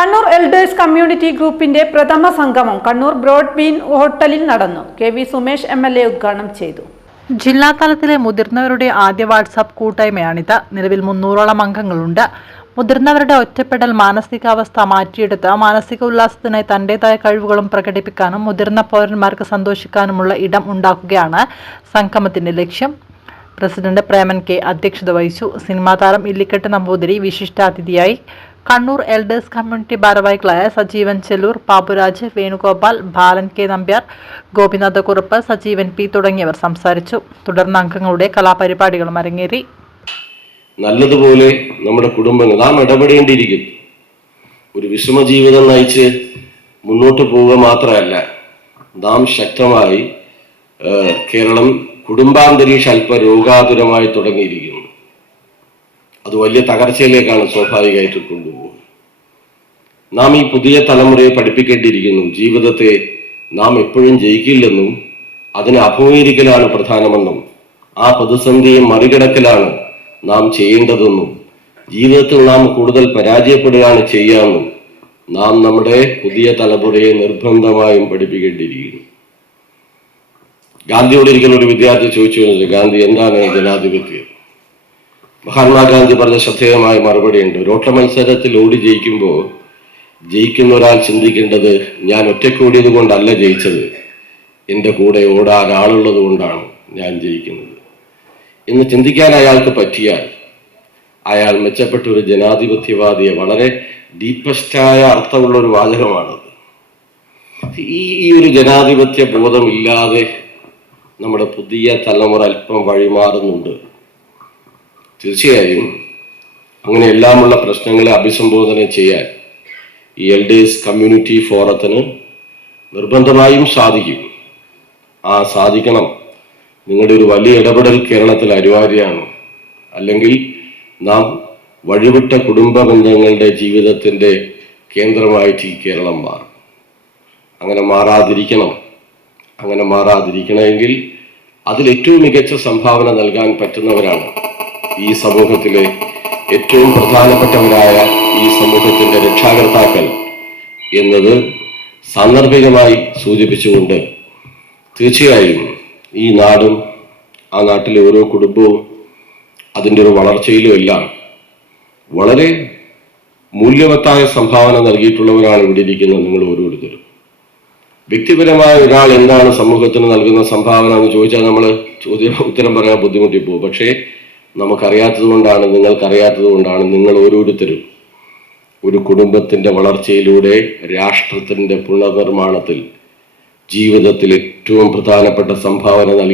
Kannur elders community ഗ്രൂപ്പിന്റെ പ്രഥമ സംഗമം കണ്ണൂർ ബ്രോഡ് ബീൻ ഹോട്ടലിൽ നടന്നു. കെ.വി. സുമേഷ് എം.എൽ.എ. ഉദ്ഘാടനം ചെയ്തു. ജില്ലാതലത്തിലെ മുതിർന്നവരുടെ ആദ്യ വാട്സാപ്പ് കൂട്ടായ്മയാണിത്. നിലവിൽ 300ഓളം അംഗങ്ങളുണ്ട്. മുതിർന്നവരുടെ ഒറ്റപ്പെടൽ മാനസികാവസ്ഥ മാറ്റിയെടുത്ത് മാനസിക ഉല്ലാസത്തിനായി തന്റേതായ കഴിവുകളും പ്രകടിപ്പിക്കാനും മുതിർന്ന പൗരന്മാർക്ക് സന്തോഷിക്കാനുമുള്ള ഇടം ഉണ്ടാക്കുകയാണ് സംഗമത്തിന്റെ ലക്ഷ്യം. പ്രസിഡന്റ് പ്രേമൻ കെ അധ്യക്ഷത വഹിച്ചു. സിനിമാ താരം ഇല്ലിക്കെട്ട് നമ്പൂതിരി വിശിഷ്ടാതിഥിയായി. കണ്ണൂർ എൽഡേഴ്സ് കമ്മ്യൂണിറ്റി ഭാരവാഹികളായ സജീവൻ ചെല്ലൂർ, ബാബുരാജ്, വേണുഗോപാൽ, ബാലൻ കെ നമ്പ്യാർ, ഗോപിനാഥക്കുറുപ്പ്, സജീവൻ പി തുടങ്ങിയവർ സംസാരിച്ചു. തുടർന്ന് അംഗങ്ങളുടെ കലാപരിപാടികളും അരങ്ങേറി. നല്ലതുപോലെ നമ്മുടെ കുടുംബങ്ങൾ നാം ഇടപെടേണ്ടിയിരിക്കുന്നു. ഒരു വിഷമ ജീവിതം നയിച്ച് മുന്നോട്ട് പോവുക മാത്രമല്ല, നാം ശക്തമായി കേരളം കുടുംബാന്തരീക്ഷം അല്പ രോഗാതുരമായി തുടങ്ങിയിരിക്കുന്നു. അത് വലിയ തകർച്ചയിലേക്കാണ് സ്വാഭാവികമായിട്ട് കൊണ്ടുപോകുന്നത്. നാം ഈ പുതിയ തലമുറയെ പഠിപ്പിക്കേണ്ടിയിരിക്കുന്നു. ജീവിതത്തെ നാം എപ്പോഴും ജയിക്കില്ലെന്നും അതിനെ അഭിമുഖീകരിക്കലാണ് പ്രധാനമെന്നും ആ പ്രതിസന്ധിയെ മറികടക്കലാണ് നാം ചെയ്യേണ്ടതെന്നും ജീവിതത്തിൽ നാം കൂടുതൽ പരാജയപ്പെടുകയാണ് ചെയ്യാമെന്നും നാം നമ്മുടെ പുതിയ തലമുറയെ നിർബന്ധമായും പഠിപ്പിക്കേണ്ടിയിരിക്കുന്നു. ഗാന്ധിയോട് ഒരിക്കലും ഒരു വിദ്യാർത്ഥി ചോദിച്ചു, ഗാന്ധി എന്താണ് ജനാധിപത്യം? മഹാത്മാഗാന്ധി പറഞ്ഞ ശ്രദ്ധേയമായ മറുപടിയുണ്ട്. ഒരു ഓട്ട മത്സരത്തിൽ ഓടി ജയിക്കുന്ന ഒരാൾ ചിന്തിക്കേണ്ടത്, ഞാൻ ഒറ്റയ്ക്ക് ഓടിയത് കൊണ്ടല്ല ജയിച്ചത്, എൻ്റെ കൂടെ ഓടാൻ ആളുള്ളത് കൊണ്ടാണ് ഞാൻ ജയിക്കുന്നത് എന്ന് ചിന്തിക്കാൻ അയാൾക്ക് പറ്റിയാൽ അയാൾ മെച്ചപ്പെട്ട ഒരു ജനാധിപത്യവാദിയെ. വളരെ ഡീപ്പസ്റ്റായ അർത്ഥമുള്ള ഒരു വാചകമാണത്. ഈ ഒരു ജനാധിപത്യ ബോധമില്ലാതെ നമ്മുടെ പുതിയ തലമുറ അല്പം വഴിമാറുന്നുണ്ട്. തീർച്ചയായും അങ്ങനെ എല്ലാമുള്ള പ്രശ്നങ്ങളെ അഭിസംബോധന ചെയ്യാൻ ഈ എൽഡേഴ്സ് കമ്മ്യൂണിറ്റി ഫോറത്തിന് നിർബന്ധമായും സാധിക്കും. സാധിക്കണം. നിങ്ങളുടെ ഒരു വലിയ ഇടപെടൽ കേരളത്തിൽ അനിവാര്യമാണ്. അല്ലെങ്കിൽ നാം വഴിവിട്ട കുടുംബ ബന്ധങ്ങളുടെ ജീവിതത്തിൻ്റെ കേന്ദ്രമായിട്ട് ഈ കേരളം മാറും. അങ്ങനെ മാറാതിരിക്കണമെങ്കിൽ അതിൽ ഏറ്റവും മികച്ച സംഭാവന നൽകാൻ പറ്റുന്നവരാണ് ഈ സമൂഹത്തിലെ ഏറ്റവും പ്രധാനപ്പെട്ടവരായ ഈ സമൂഹത്തിന്റെ രക്ഷാകർത്താക്കൾ എന്നത് സാന്ദർഭികമായി സൂചിപ്പിച്ചുകൊണ്ട് തീർച്ചയായും ഈ നാടും ആ നാട്ടിലെ ഓരോ കുടുംബവും അതിൻ്റെ ഒരു വളർച്ചയിലും എല്ലാം വളരെ മൂല്യവത്തായ സംഭാവന നൽകിയിട്ടുള്ളവരാണ് ഇവിടെ ഇരിക്കുന്ന നിങ്ങൾ ഓരോരുത്തരും. വ്യക്തിപരമായ ഒരാൾ എന്താണ് സമൂഹത്തിന് നൽകുന്ന സംഭാവന എന്ന് ചോദിച്ചാൽ നമ്മൾ ഉത്തരം പറയാൻ ബുദ്ധിമുട്ടിപ്പോകും. പക്ഷേ നമുക്കറിയാത്തത് കൊണ്ടാണ്, നിങ്ങൾക്കറിയാത്തത് കൊണ്ടാണ് നിങ്ങൾ ഓരോരുത്തരും ഒരു കുടുംബത്തിൻ്റെ വളർച്ചയിലൂടെ രാഷ്ട്രത്തിൻ്റെ പുനർനിർമ്മാണത്തിൽ ജീവിതത്തിൽ ഏറ്റവും പ്രധാനപ്പെട്ട സംഭാവന നൽകി